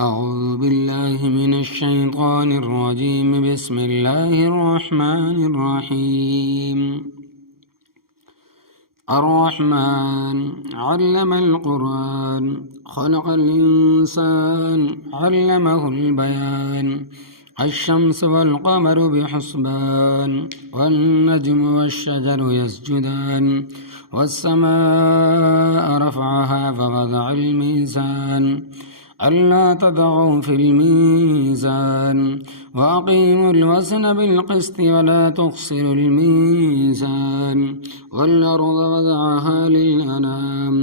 أعوذ بالله من الشيطان الرجيم. بسم الله الرحمن الرحيم. الرحمن علم القرآن، خلق الإنسان، علمه البيان. الشمس والقمر بحسبان، والنجم والشجر يسجدان، والسماء رفعها فوضع الميزان، ألا تطغوا في الميزان، وأقيموا الوزن بالقسط ولا تخسروا الميزان، والأرض وضعها للأنام،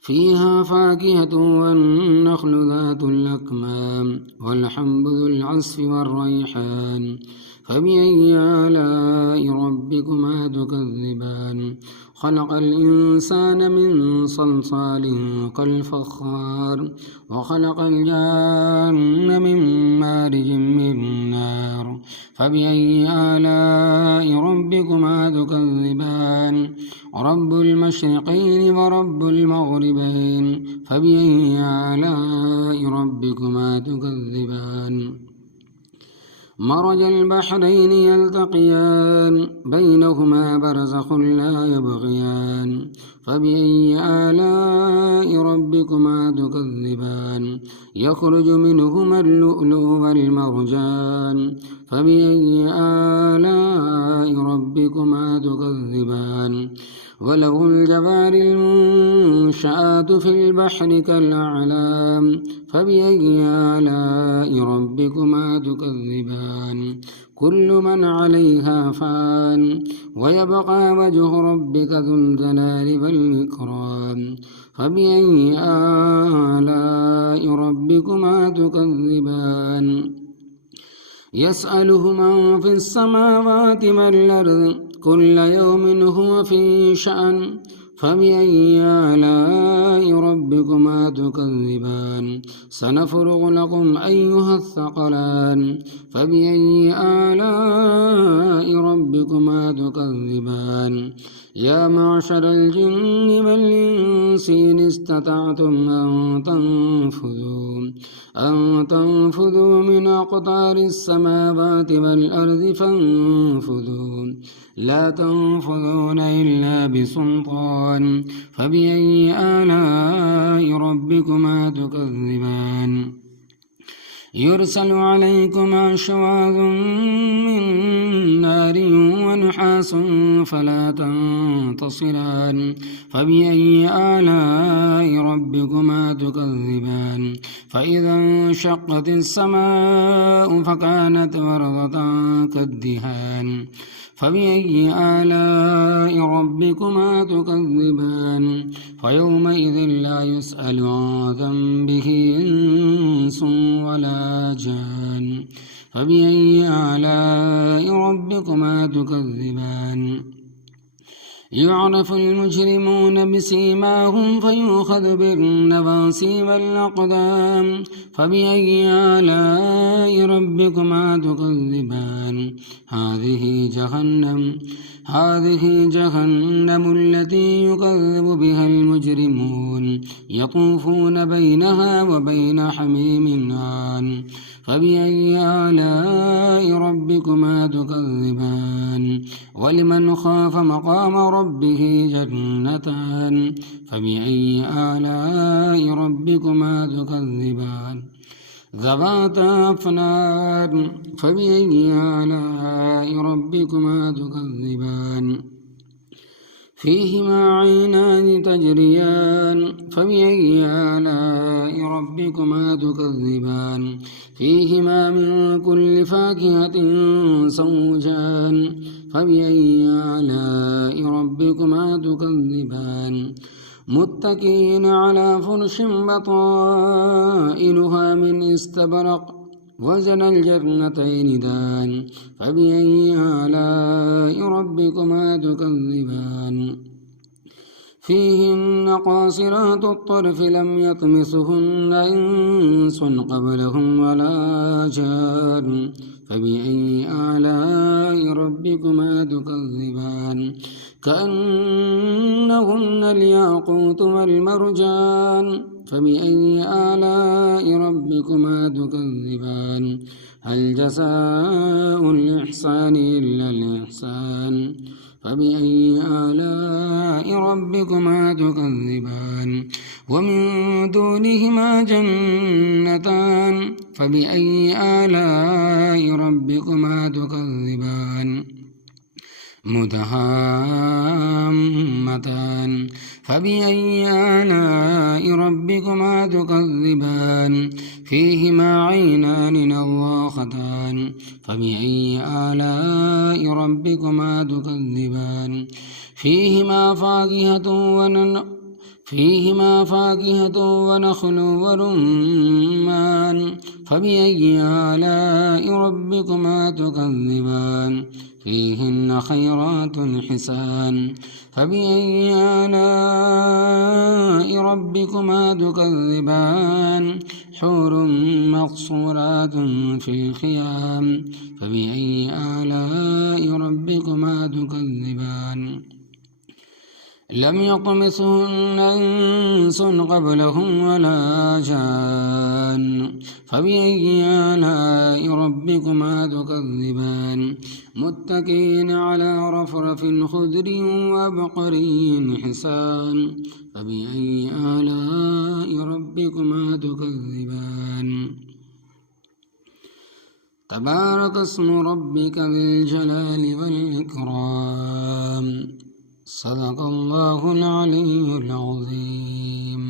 فيها فاكهة والنخل ذات الأكمام، والحب ذو العصف والريحان. فبأي آلاء ربكما تكذبان؟ خلق الإنسان من صلصال كالفخار، وخلق الجان من مارج من نار. فبأي آلاء ربكما تكذبان؟ رب المشرقين ورب المغربين. فبأي آلاء ربكما تكذبان؟ مرج البحرين يلتقيان، بينهما برزخ لا يبغيان. فبأي آلاء ربكما تكذبان؟ يخرج منهما اللؤلؤ والمرجان. فبأي آلاء ربكما تكذبان؟ وله الجوار المنشآت في البحر كالأعلام. فبأي آلاء ربكما تكذبان؟ كل من عليها فان، ويبقى وجه ربك ذو الجلال والإكرام. فبأي آلاء ربكما تكذبان؟ يسأله من في السماوات والأرض، كل يوم هو في شأن. فبأي آلاء ربكما تكذبان؟ سنفرغ لكم أيها الثقلان. فبأي آلاء ربكما تكذبان؟ يا معشر الجن والإنس إن استطعتم أن تنفذوا من أقطار السماوات والأرض فانفذوا، لا تنفذون إلا بسلطان. فبأي آلاء ربكما تكذبان؟ يرسل عليكما شواظ من نار ونحاس فلا تنتصران. فبأي آلاء ربكما تكذبان؟ فإذا انشقت السماء فكانت وردة كالدهان. فبأي آلاء ربكما تكذبان؟ فيومئذ لا يسأل عن ذنبه إنس ولا جان. فبأي آلاء ربكما تكذبان؟ يعرف المجرمون بسيماهم فيؤخذ بالنواصي والأقدام. فبأي آلاء ربكما تكذبان؟ هذه جهنم التي يكذب بها المجرمون، يطوفون بينها وبين حميم آن. فبأي آلاء ربكما تكذبان؟ ولمن خاف مقام ربه جنتان. فبأي آلاء ربكما تكذبان؟ ذواتا أفنان. فبأي آلاء ربكما تكذبان؟ فيهما عينان تجريان. فبأي آلاء ربكما تكذبان؟ فيهما من كل فاكهة زوجان. فبأي آلاء ربكما تكذبان؟ متكئين على فرش بطائنها من استبرق، وزن الجنتين دان. فبأي آلاء ربكما تكذبان؟ فيهن قاصرات الطرف لم يطمثهن إنس قبلهم ولا جان. فبأي آلاء ربكما تكذبان؟ كأنهن الياقوت والمرجان فبأي آلاء ربكما تكذبان هل جزاء الإحسان إلا الإحسان فبأي آلاء ربكما تكذبان ومن دونهما جنتان فبأي آلاء ربكما تكذبان مدهامتان فبأي آلاء ربكما تكذبان فيهما عينان نضاختان فبأي آلاء ربكما تكذبان فيهما فاكهة ونخل ورمان فبأي آلاء ربكما تكذبان فيهن خيرات حسان فبأي آلاء ربكما تكذبان حور مقصورات في الخيام فبأي آلاء ربكما تكذبان لم يطمثهن إنس قبلهم ولا جان فبأي آلاء ربكما تكذبان متكئين على رفرف خضر وعبقري حسان فبأي آلاء ربكما تكذبان تبارك اسم ربك ذي الجلال والإكرام صدق الله العلي العظيم.